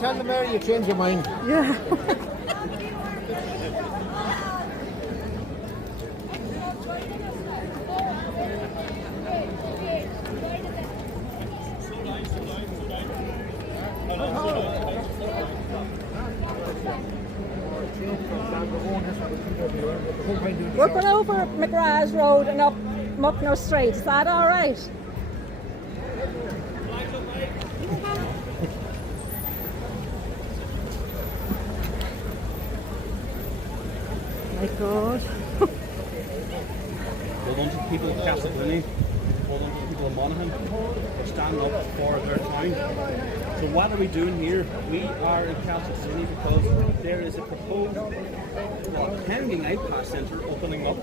Tell the Mary you change your mind. Yeah. We're going over McGrath Road and up Mucknow Street. Is that all right? My God. 400 people of Castleblayney, 400 people of Monaghan are standing up for their town. So what are we doing here? We are in Castleblayney because there is a proposed pending iPass centre opening up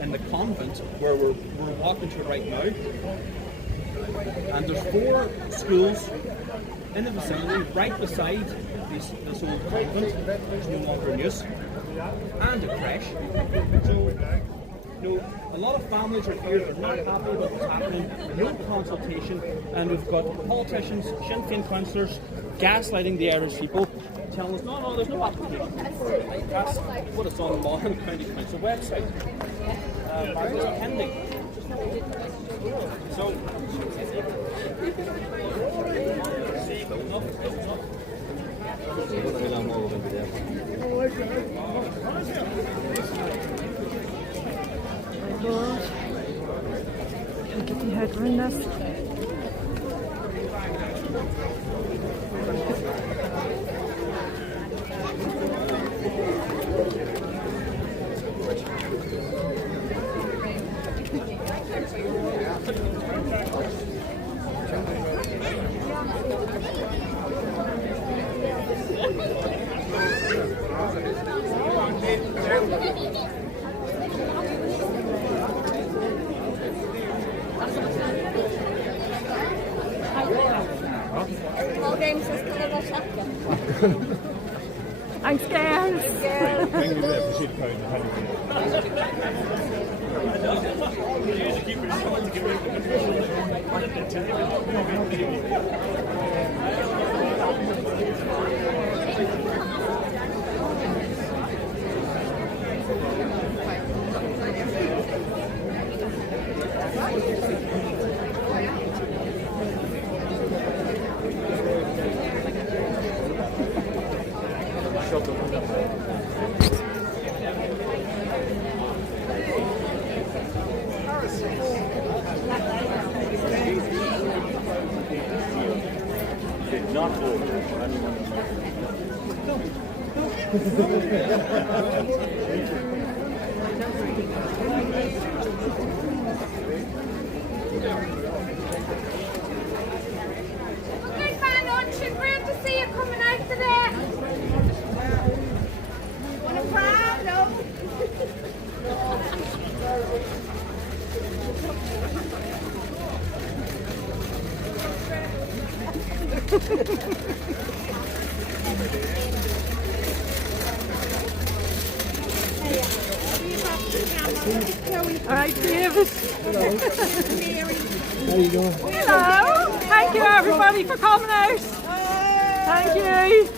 in the convent where we're walking to right now. And there's 4 schools in the vicinity right beside this old convent, which is no longer in use, and a creche. So, a lot of families are here, they're not happy with what's happening, no consultation, and we've got politicians, Sinn Féin councillors, gaslighting the Irish people, telling us, no, there's no application for it. That's what it's on the Monaghan County Council website. It's pending. So, God. Can't get my head around this. I'm scared. All right, David. Hello. How are you doing? Hello. Thank you, everybody, for coming out. Thank you.